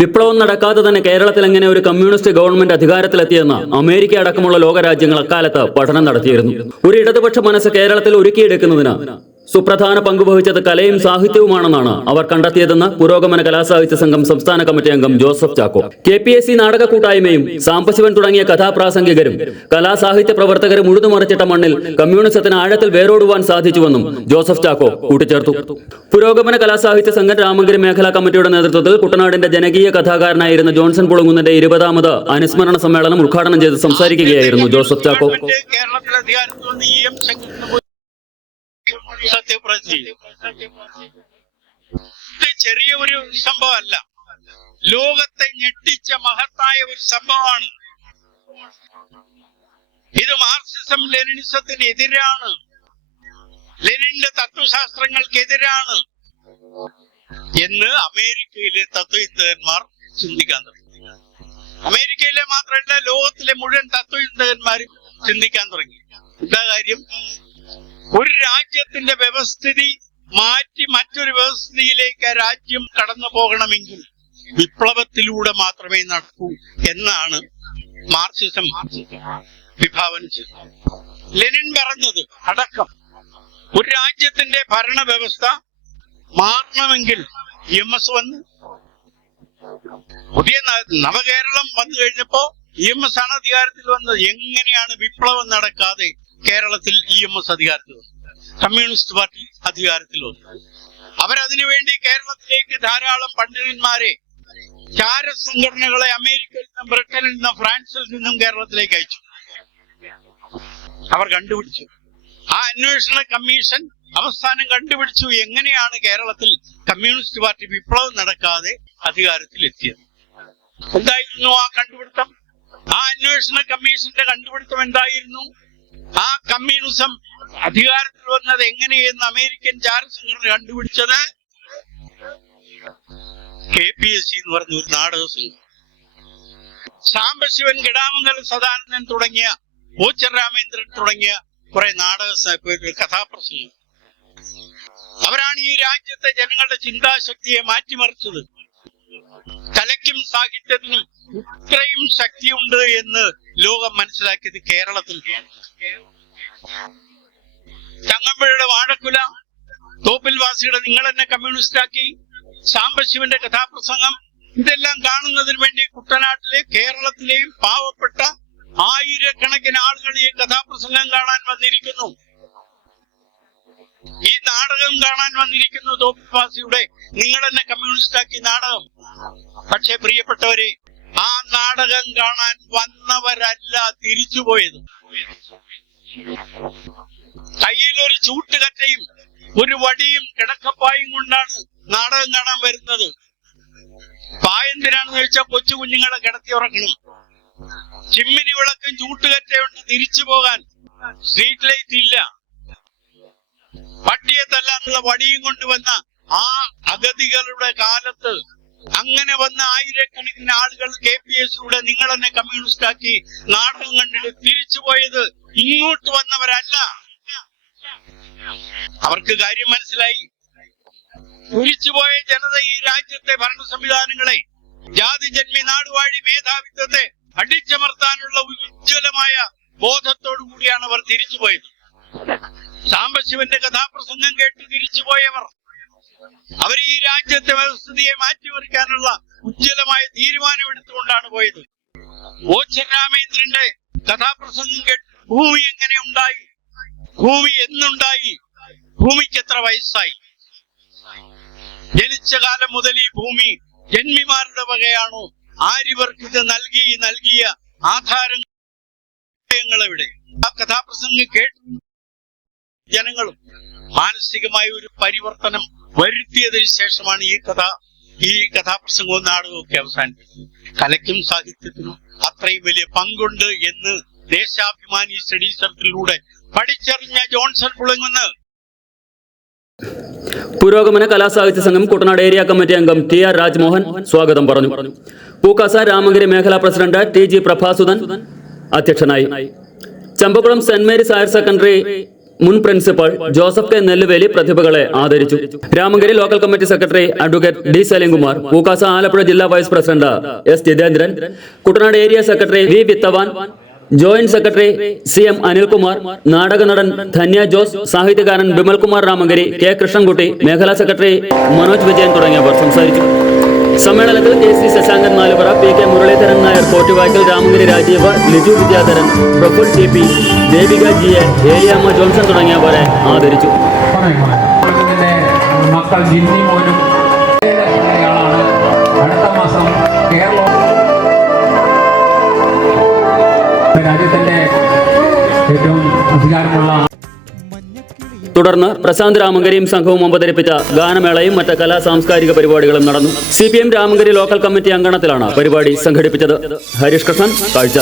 വിപ്ലവം നടക്കാതെ തന്നെ കേരളത്തിൽ എങ്ങനെ ഒരു കമ്മ്യൂണിസ്റ്റ് ഗവൺമെന്റ് അധികാരത്തിലെത്തിയെന്ന് അമേരിക്ക അടക്കമുള്ള ലോകരാജ്യങ്ങൾ അക്കാലത്ത് പഠനം നടത്തിയിരുന്നു. ഒരു ഇടതുപക്ഷ മനസ്സ് കേരളത്തിൽ ഒരുക്കിയെടുക്കുന്നതിന് സുപ്രധാന പങ്ക് വഹിച്ചത് കലയും സാഹിത്യവുമാണെന്നാണ് അവർ കണ്ടെത്തിയതെന്ന് പുരോഗമന കലാസാഹിത്യ സംഘം സംസ്ഥാന കമ്മിറ്റി അംഗം Joseph Chacko. K P S C നാടക കൂട്ടായ്മയും സാംബശിവൻ തുടങ്ങിയ കഥാപ്രാസംഗികരും കലാസാഹിത്യ പ്രവർത്തകരും ഉഴുതുമറിച്ചിട്ട മണ്ണിൽ കമ്മ്യൂണിസത്തിന് ആഴത്തിൽ വേരോടുവാൻ സാധിച്ചുവെന്നും ജോസഫ് ചാക്കോ കൂട്ടിച്ചേർത്തു. പുരോഗമന കലാസാഹിത്യ സംഘം രാമഗിരി മേഖലാ കമ്മിറ്റിയുടെ നേതൃത്വത്തിൽ കുട്ടനാടിന്റെ ജനകീയ കഥാകാരനായിരുന്ന ജോൺസൺ പുളുങ്ങുന്നതിന്റെ ഇരുപതാമത് അനുസ്മരണ സമ്മേളനം ഉദ്ഘാടനം ചെയ്ത് സംസാരിക്കുകയായിരുന്നു ജോസഫ് ചാക്കോ ഗവൺമെന്റ് കേരളത്തിൽ അധികാരത്തിൽ വന്ന് ഇ എം ശങ്കരന് പോയി സത്യപ്രതിജ്ഞ ഇത് ചെറിയ ഒരു സംഭവമല്ല. ലോകത്തെ ഞെട്ടിച്ച മഹത്തായ ഒരു സംഭവമാണ്. ഇത് മാർക്സിസം ലെനിനിസത്തിന് എതിരാണ്. ലെനിന്റെ തത്വശാസ്ത്രങ്ങൾക്കെതിരാണ്. എന്ന് അമേരിക്കയിലെ തത്വയുദ്ധകന്മാർ ചിന്തിക്കാൻ തുടങ്ങി. അമേരിക്കയിലെ മാത്രമല്ല ലോകത്തിലെ മുഴുവൻ തത്വയുദ്ധകന്മാരും ചിന്തിക്കാൻ തുടങ്ങി. എന്താ കാര്യം? ഒരു രാജ്യത്തിന്റെ വ്യവസ്ഥിതി മാറ്റി മറ്റൊരു വ്യവസ്ഥിതിയിലേക്ക് രാജ്യം കടന്നു പോകണമെങ്കിൽ വിപ്ലവത്തിലൂടെ മാത്രമേ നടക്കൂ എന്നാണ് മാർക്സിസം വിഭാവനം ചെയ്തത്. ലെനിൻ പറഞ്ഞത് അടക്കം. ഒരു രാജ്യത്തിന്റെ ഭരണ വ്യവസ്ഥ മാറണമെങ്കിൽ എം എസ് വന്ന്. പുതിയ നവകേരളം വന്നു കഴിഞ്ഞപ്പോ എം എസ് ആണ് അധികാരത്തിൽ വന്നത്. എങ്ങനെയാണ് വിപ്ലവം നടക്കാതെ കേരളത്തിൽ ഇ എം എസ് അധികാരത്തിൽ വന്നു കമ്മ്യൂണിസ്റ്റ് പാർട്ടി അധികാരത്തിൽ വന്നു അവരതിനുവേണ്ടി കേരളത്തിലേക്ക് ധാരാളം പണ്ഡിതന്മാരെ ചാര സംഘടനകളെ അമേരിക്കയിൽ നിന്നും ബ്രിട്ടനിൽ നിന്നും ഫ്രാൻസിൽ നിന്നും കേരളത്തിലേക്ക് അയച്ചു. അവർ കണ്ടുപിടിച്ചു. ആ അന്വേഷണ കമ്മീഷൻ അവസാനം കണ്ടുപിടിച്ചു എങ്ങനെയാണ് കേരളത്തിൽ കമ്മ്യൂണിസ്റ്റ് പാർട്ടി വിപ്ലവം നടക്കാതെ അധികാരത്തിൽ എത്തിയത് എന്തായിരുന്നു ആ കണ്ടുപിടുത്തം? ആ അന്വേഷണ കമ്മീഷന്റെ കണ്ടുപിടുത്തം എന്തായിരുന്നു? ആ കമ്മ്യൂണിസം അധികാരത്തിൽ വന്നത് എങ്ങനെയെന്ന് അമേരിക്കൻ ചാരസംഘടന കണ്ടുപിടിച്ചത്? കെ പി എസ് സി എന്ന് പറഞ്ഞ ഒരു നാടക സംഘം സാംബശിവൻ കിടാമംഗല സദാനന്ദൻ തുടങ്ങിയ ഓച്ചർ രാമേന്ദ്രൻ തുടങ്ങിയ കുറെ നാടക കഥാപ്രസംഗം അവരാണ് ഈ രാജ്യത്തെ ജനങ്ങളുടെ ചിന്താശക്തിയെ മാറ്റിമറിച്ചത്. കലയ്ക്കും സാഹിത്യത്തിനും ഇത്രയും ശക്തിയുണ്ട് എന്ന് ലോകം മനസ്സിലാക്കിയത് കേരളത്തിൽ. ചങ്ങമ്പുഴയുടെ വാഴക്കുല തോപ്പിൽവാസിയുടെ നിങ്ങൾ എന്നെ കമ്മ്യൂണിസ്റ്റാക്കി സാംബശിവന്റെ കഥാപ്രസംഗം ഇതെല്ലാം കാണുന്നതിന് വേണ്ടി കുട്ടനാട്ടിലെ കേരളത്തിലെയും പാവപ്പെട്ട ആയിരക്കണക്കിന് ആളുകൾ ഈ കഥാപ്രസംഗം കാണാൻ വന്നിരിക്കുന്നു. ഈ നാടകം കാണാൻ വന്നിരിക്കുന്നു തോപ്പിൽവാസിയുടെ നിങ്ങൾ എന്നെ കമ്മ്യൂണിസ്റ്റാക്കി നാടകം. പക്ഷേ പ്രിയപ്പെട്ടവരെ ആ നാടകം കാണാൻ വന്നവരല്ല തിരിച്ചുപോയത് ഒരു ചൂട്ടുകറ്റയും ഒരു വടിയും കിടക്കപ്പായും കൊണ്ടാണ് നാടകം കാണാൻ വരുന്നത്. പായെന്തിനാണെന്ന് ചോദിച്ചാൽ കൊച്ചു കുഞ്ഞുങ്ങളെ കിടത്തി ഉറക്കണം. ചിമ്മിനി വിളക്കും ചൂട്ടുകറ്റയുണ്ട് തിരിച്ചു പോകാൻ. സ്ട്രീറ്റ് ലൈറ്റ് ഇല്ല. പട്ടിയെ തല്ലാനുള്ള വടിയും കൊണ്ടുവന്ന ആ അഗതികളുടെ കാലത്ത് അങ്ങനെ വന്ന ആയിരക്കണക്കിന് ആളുകൾ കെ പി എസിലൂടെ നിങ്ങൾ തന്നെ കമ്മ്യൂണിസ്റ്റ് ആക്കി നാടകം കണ്ടിട്ട് തിരിച്ചു പോയത് ഇങ്ങോട്ട് വന്നവരല്ല. അവർക്ക് കാര്യം മനസ്സിലായി. തിരിച്ചുപോയ ജനത ഈ രാജ്യത്തെ ഭരണ സംവിധാനങ്ങളെ ജാതി ജന്മി നാടുവാഴി മേധാവിത്വത്തെ അടിച്ചമർത്താനുള്ള ഉജ്ജ്വലമായ ബോധത്തോടു കൂടിയാണ് അവർ തിരിച്ചുപോയത് സാംബശിവന്റെ കഥാപ്രസംഗം കേട്ട് തിരിച്ചുപോയവർ അവർ ഈ രാജ്യത്തെ വ്യവസ്ഥിതിയെ മാറ്റിമറിക്കാനുള്ള ഉജ്ജ്വലമായ തീരുമാനമെടുത്തുകൊണ്ടാണ് പോയത്. ഓ രാമേന്ദ്രന്റെ കഥാപ്രസംഗം കേട്ട് ഭൂമി എങ്ങനെ ഉണ്ടായി? ഭൂമി എന്നുണ്ടായി? ഭൂമിക്ക് എത്ര വയസ്സായി? ജനിച്ച കാലം മുതൽ ഈ ഭൂമി ജന്മിമാരുടെ വകയാണോ? ആര്യവർക്ക് ഇത് നൽകി നൽകിയ ആധാരങ്ങൾ എവിടെ? ആ കഥാപ്രസംഗം കേട്ടു. ജനങ്ങളും മാനസികമായ ഒരു പരിവർത്തനം വരുത്തിയതിന് ശേഷമാണ് ഈ കഥ ഈ കഥാപ്രസംഗവും നാടകവും ഒക്കെ അവസാനിപ്പിച്ചത് കലയ്ക്കും സാഹിത്യത്തിനും അത്രയും വലിയ പങ്കുണ്ട് എന്ന് ദേശാഭിമാനി സ്റ്റഡി സർക്കിളിലൂടെ പഠിച്ചറിഞ്ഞ ജോൺസൺ പുളങ്ങുന്ന പുരോഗമന കലാസാഹിത്യ സംഘം കുട്ടനാട് ഏരിയ കമ്മിറ്റി അംഗം ടി ആർ രാജ്മോഹൻ സ്വാഗതം പറഞ്ഞു. പൂക്കാസ രാമഗിരി മേഖലാ പ്രസിഡന്റ് ടി ജി പ്രഭാസുധൻ അധ്യക്ഷനായി. Champakulam saint Mary's higher secondary മുൻ പ്രിൻസിപ്പൽ ജോസഫ് കെ നെല്ലുവേലി പ്രതിഭകളെ ആദരിച്ചു. Ramankary local committee secretary advocate D Salimkumar Pukasa Alappuzha ജില്ലാ vice president S Jithendran Kuttanad area secretary V Vithavan joint secretary C M Anilkumar നാടക നടൻ ധന്യ ജോസ് സാഹിത്യകാരൻ Vimalkumar Ramankary K Krishnankutty മേഖലാ secretary Manoj Vijayan തുടങ്ങിയവർ സംസാരിച്ചു. സമ്മേളനത്തിൽ K C Sasankan Nalupara P K Muraleedharan Nair Kottuvaikkal Ramagiri Rajeev Liju Vidyadharan Praful T P Devika G A Eliyamma Johnson തുടങ്ങിയവരെ ആദരിച്ചു. മക്കൾ ജിന്നി മോനും അടുത്ത മാസം കേരളം രാജ്യത്തിന്റെ ഏറ്റവും അധികാരമുള്ള തുടർന്ന് പ്രശാന്ത് രാമങ്കരിയും സംഘവും അവതരിപ്പിച്ച ഗാനമേളയും മറ്റ് കലാ സാംസ്കാരിക പരിപാടികളും നടന്നു. C P M Ramankary local committee അങ്കണത്തിലാണ് പരിപാടി സംഘടിപ്പിച്ചത്. ഹരീഷ് കൃഷ്ണൻ കാഴ്ച.